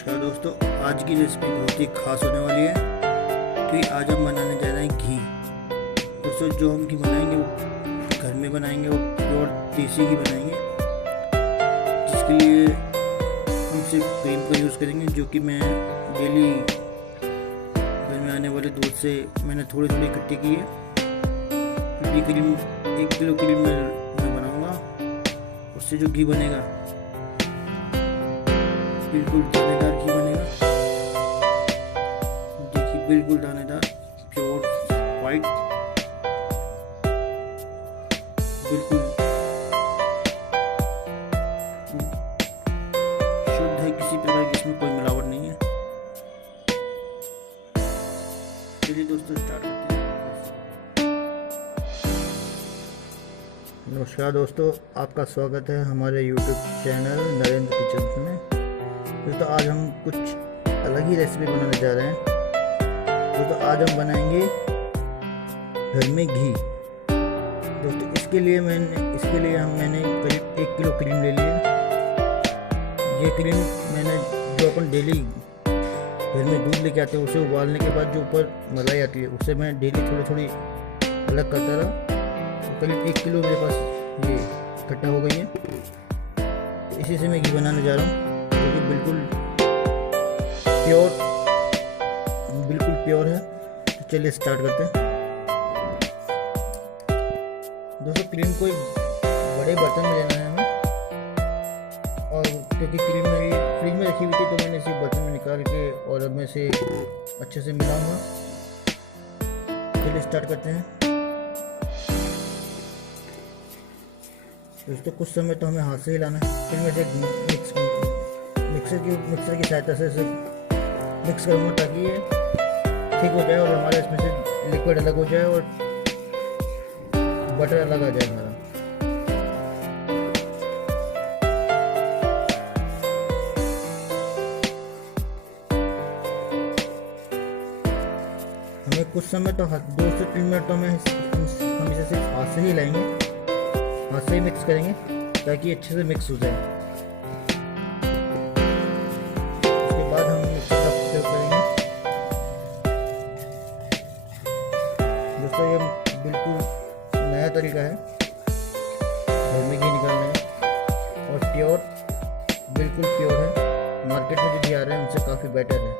नमस्कार दोस्तों, आज की रेसिपी बहुत ही खास होने वाली है क्योंकि आज हम बनाने जा रहे हैं घी। दोस्तों, जो हम घी बनाएंगे वो घर में बनाएंगे, वो प्योर देसी घी बनाएंगे, जिसके लिए हम सिर्फ क्रीम का यूज़ करेंगे, जो कि मैं डेली घर में आने वाले दूध से मैंने थोड़ी थोड़ी इकट्ठी की है। क्योंकि क्रीम 1 किलो क्रीम मैं बनाऊँगा, उससे जो घी बनेगा बिल्कुल दानेदार घी बनेगा। देखिए, बिल्कुल दानेदार, प्योर वाइट, बिल्कुल शुद्ध है, किसी प्रकार की इसमें कोई मिलावट नहीं है। चलिए दोस्तों, स्टार्ट करते हैं। नमस्कार दोस्तों, आपका स्वागत है हमारे YouTube चैनल नरेंद्र किचन में। दोस्तों, आज हम कुछ अलग ही रेसिपी बनाने जा रहे हैं। दोस्तों, आज हम बनाएंगे घर में घी। दोस्तों, इसके लिए मैंने करीब 1 किलो क्रीम ले ली है। ये क्रीम मैंने जो अपन डेली घर में दूध लेके आते हैं, उसे उबालने के बाद जो ऊपर मलाई आती है, उससे मैं डेली थोड़ी थोड़ी अलग करता रहा। तो करीब 1 किलो मेरे पास ये इकट्ठा हो गई है। तो इसी से मैं घी बनाने जा रहा हूँ, जो कि बिल्कुल प्योर है। तो चलिए स्टार्ट करते हैं। दोस्तों, क्रीम को एक बड़े बर्तन में लेना है हमें, और क्योंकि क्रीम मेरी फ्रिज में रखी हुई थी, तो मैंने इसे बर्तन में निकाल के और अब मैं इसे अच्छे से मिलाऊंगा। चलिए स्टार्ट करते हैं। दोस्तों, कुछ समय तो हमें हाथ से ही लाना है, फिर मैं इसे मिक्सर की सहायता से इसे मिक्स करूँगा, ताकि ये ठीक हो जाए और हमारे इसमें से लिक्विड अलग हो जाए और बटर अलग आ जाए हमारा। हमें कुछ समय तो 2 से 3 मिनट तो हम इसे सिर्फ हाथ से ही लाएंगे, हाथ से ही मिक्स करेंगे, ताकि अच्छे से मिक्स हो जाए। दोस्तों, ये बिल्कुल नया तरीका है घर में घी निकालने का, और बिल्कुल प्योर है। मार्केट में जो घी आ रहे हैं उनसे काफ़ी बेटर है।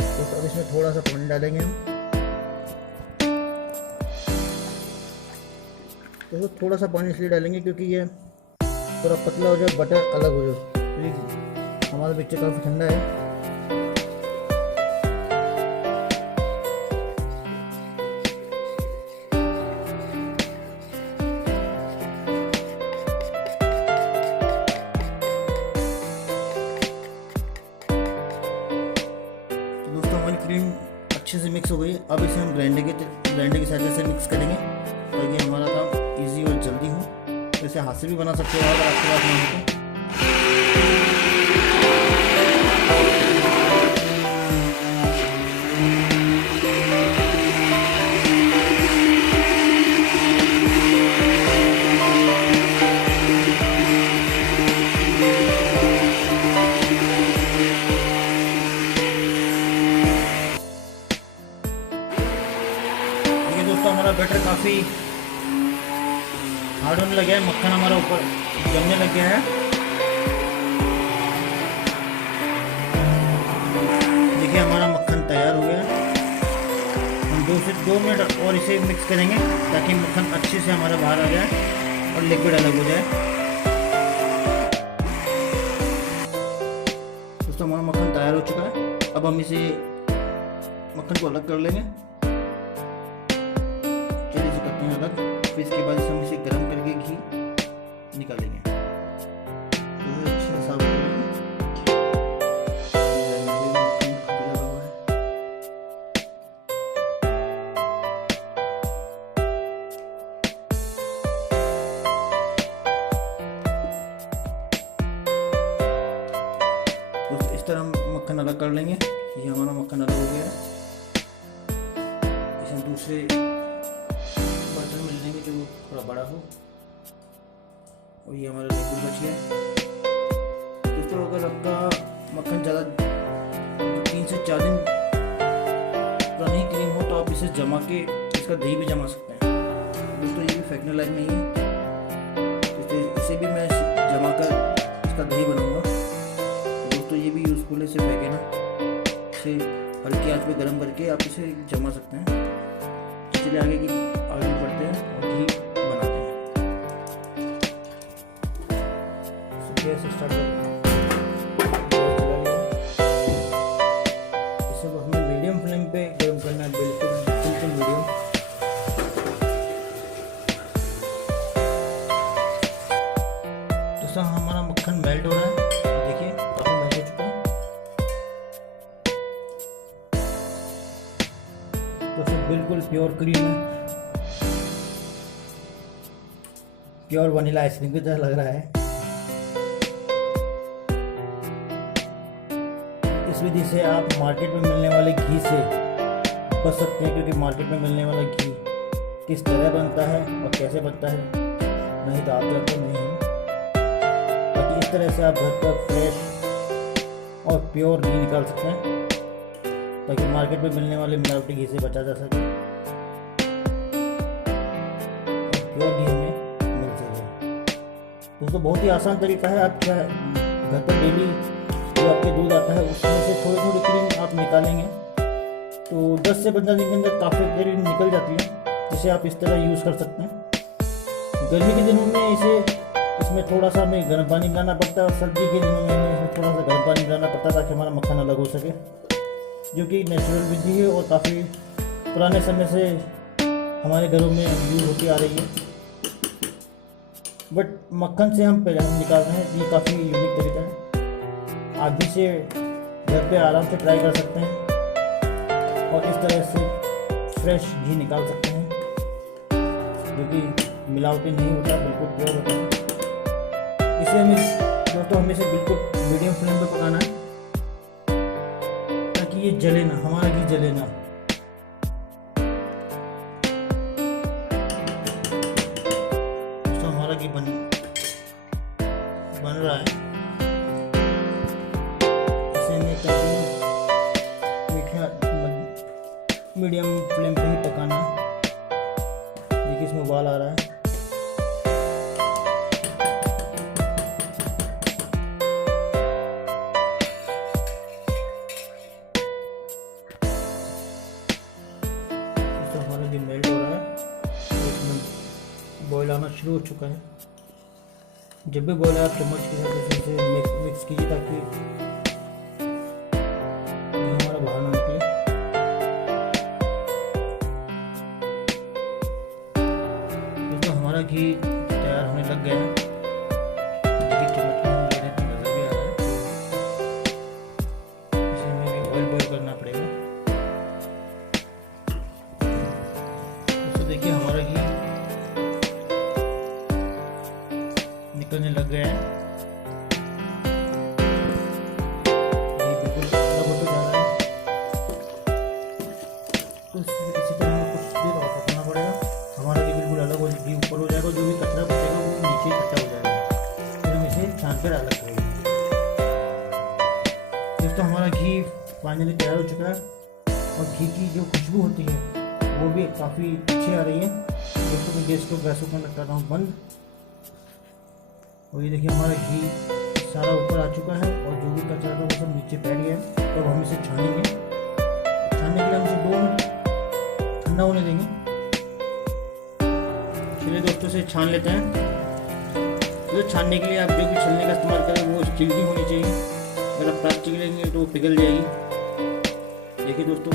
तो अब इसमें थोड़ा सा पानी डालेंगे हम। तो थोड़ा सा पानी इसलिए डालेंगे क्योंकि ये थोड़ा पतला हो जाए, बटर अलग हो जाए। प्लीज़, हमारा पिक्चर काफ़ी ठंडा है। दोस्तों, हमारी क्रीम अच्छे से मिक्स हो गई। अब इसे हम ग्राइंडर की सहायता से मिक्स करेंगे, ताकि हमारा काम इजी और जल्दी हो। तो इसे हाथ से भी बना सकते हो अगर आपके पास नहीं हो तो। दोस्तों, हमारा बैटर काफ़ी हार्ड होने लग गया है, मक्खन हमारा ऊपर जमने लग गया है। देखिए, हमारा मक्खन तैयार हो गया है। हम 2 से 2 मिनट और इसे मिक्स करेंगे, ताकि मक्खन अच्छे से हमारा बाहर आ जाए और लिक्विड अलग हो जाए। दोस्तों, हमारा मक्खन तैयार हो चुका है। अब हम इसे मक्खन को अलग कर लेंगे। अलग, फिर इसके बाद हम इसे गर्म करके घी निकालेंगे। तो अच्छे से साफ करेंगे। तो इस तरह हम मक्खन अलग कर लेंगे। ये हमारा मक्खन अलग हो गया है। इसे हम दूसरे बर्तन में लेंगे जो थोड़ा बड़ा हो, और ये हमारा लिक्विड बच गया है। दोस्तों अगर आपका मक्खन ज़्यादा 3 से 4 दिन पुरानी क्रीम हो तो आप इसे जमा के इसका दही भी जमा सकते हैं। दोस्तों ये भी फेंकने लायक नहीं है, तो इसे भी मैं जमा कर इसका दही बनाऊंगा। तो दोस्तों ये भी यूज़फुल है, इसे फेंके ना, इसे हल्की आंच पे गर्म करके आप इसे जमा सकते हैं। चलिए आगे बढ़ते हैं और घी बनाते हैं। गैस स्टार्ट करते हैं, इसे हमें मीडियम फ्लेम पे गर्म करना है, बिल्कुल मीडियम। तो सब हमारा मक्खन मेल्ट हो रहा है, देखिए काफी मेल्ट हो चुका है। तो सब बिल्कुल प्योर क्रीम है, प्योर वनीला आइसक्रीम की तरह लग रहा है। इस विधि से आप मार्केट में मिलने वाले घी से बच सकते हैं, क्योंकि मार्केट में मिलने वाला घी किस तरह बनता है और कैसे बनता है नहीं तो आप जानते नहीं हैं। बाकी इस तरह से आप घर पर फ्रेश और प्योर घी निकाल सकते हैं, ताकि मार्केट में मिलने वाले मिलावटी घी से बचा जा सके और प्योर घी हमें मिल सके। दोस्तों बहुत ही आसान तरीका है, आप क्या घर पर डेली जो आपके दूध आता है उसमें से थोड़ी थोड़ी क्रीम आप निकालेंगे तो 10 से 15 दिन के अंदर काफ़ी क्रीम निकल जाती है, जिसे आप इस तरह यूज़ कर सकते हैं। गर्मी के दिनों में इसमें थोड़ा सा हमें गर्म पानी मिलाना पड़ता है और सर्दी के दिनों में इसमें थोड़ा सा गर्म पानी मिलाना पड़ता है, ताकि हमारा मक्खन अलग हो सके, जो कि नेचुरल विधि है और काफ़ी पुराने समय से हमारे घरों में यूज़ होती आ रही है। बट मक्खन से हम निकाल रहे हैं, ये काफ़ी यूनिक तरीका है। आप भी इसे घर पे आराम से ट्राई कर सकते हैं और इस तरह से फ्रेश घी निकाल सकते हैं, जो कि मिलावटी नहीं होता, बिल्कुल प्योर होता है। इसे हमें इसे बिल्कुल मीडियम फ्लेम पे पकाना है, ताकि ये जले ना, हमारा घी जले ना। तो हमारा घी बन रहा है, मीडियम फ्लेम पे ही पकाना। देखिए इसमें उबाल आ रहा है। तो हमारा जो मेल्ट हो रहा है तो इसमें बॉयल आना शुरू हो चुका है। जब भी बॉयल आप चम्मच के साथ इसे मिक्स कीजिए, ताकि हमारा बाहर ना निकले। हमारा घी तैयार होने लग गया है, देखिए चम्मच में हम ले रहे हैं तो नजर भी आ रहा है। इसे हमें भी ऑयल बॉयल करना पड़ेगा। दोस्तों देखिए हमारा घी निकलने लग गया है, ये बिल्कुल अलग होते जा रहा है। तो इसी तरह हमें कुछ देर और पकाना पड़ेगा। हमारा घी बिल्कुल अलग हो, घी ऊपर हो जाएगा, जो भी कचरा बचेगा वो नीचे इकट्ठा हो जाएगा। फिर हम इसे छान कर अलग करेंगे। दोस्तों हमारा घी फाइनली तैयार हो चुका है और घी की जो खुशबू होती है वो भी काफ़ी अच्छी आ रही है। दोस्तों मैं गैस को कर रहा हूँ बंद, और ये देखिए हमारा घी सारा ऊपर आ चुका है और जो भी कचरा था वो सब नीचे बैठ गया है। तो अब हम इसे छानेंगे। छानने के लिए हम इसे 2 मिनट ठंडा होने देंगे। चलिए दोस्तों से छान लेते हैं। तो छानने के लिए आप जो भी छलने का इस्तेमाल करें वो स्टील की होनी चाहिए, अगर आप प्लास्टिक लेंगे तो वो पिघल जाएगी। देखिए दोस्तों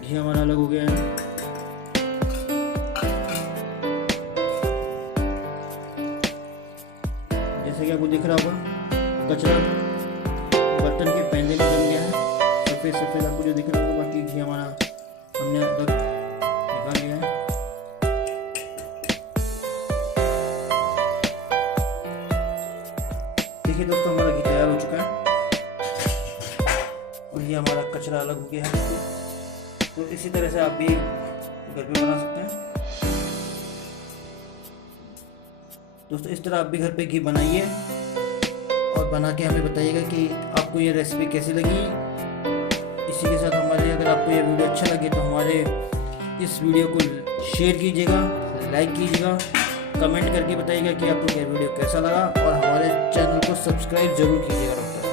घी हमारा अलग हो गया है। जैसे कि आपको दिख रहा होगा कचरा बर्तन के पैंदे में जम गया है, सफ़ेद सफ़ेद आपको जो दिख रहा होगा। बाकी घी हमारा हमने अलग निकाल लिया है। देखिए दोस्तों हमारा घी तैयार हो चुका है और ये हमारा कचरा अलग हो गया है। तो इसी तरह से आप भी घर पे बना सकते हैं। दोस्तों इस तरह आप भी घर पे घी बनाइए और आप बना के हमें बताइएगा कि आपको ये रेसिपी कैसी लगी। इसी के साथ हमारे, अगर आपको ये वीडियो अच्छा लगे तो हमारे इस वीडियो को शेयर कीजिएगा, लाइक कीजिएगा, कमेंट करके बताइएगा कि आपको ये वीडियो कैसा लगा, और हमारे चैनल को सब्सक्राइब जरूर कीजिएगा।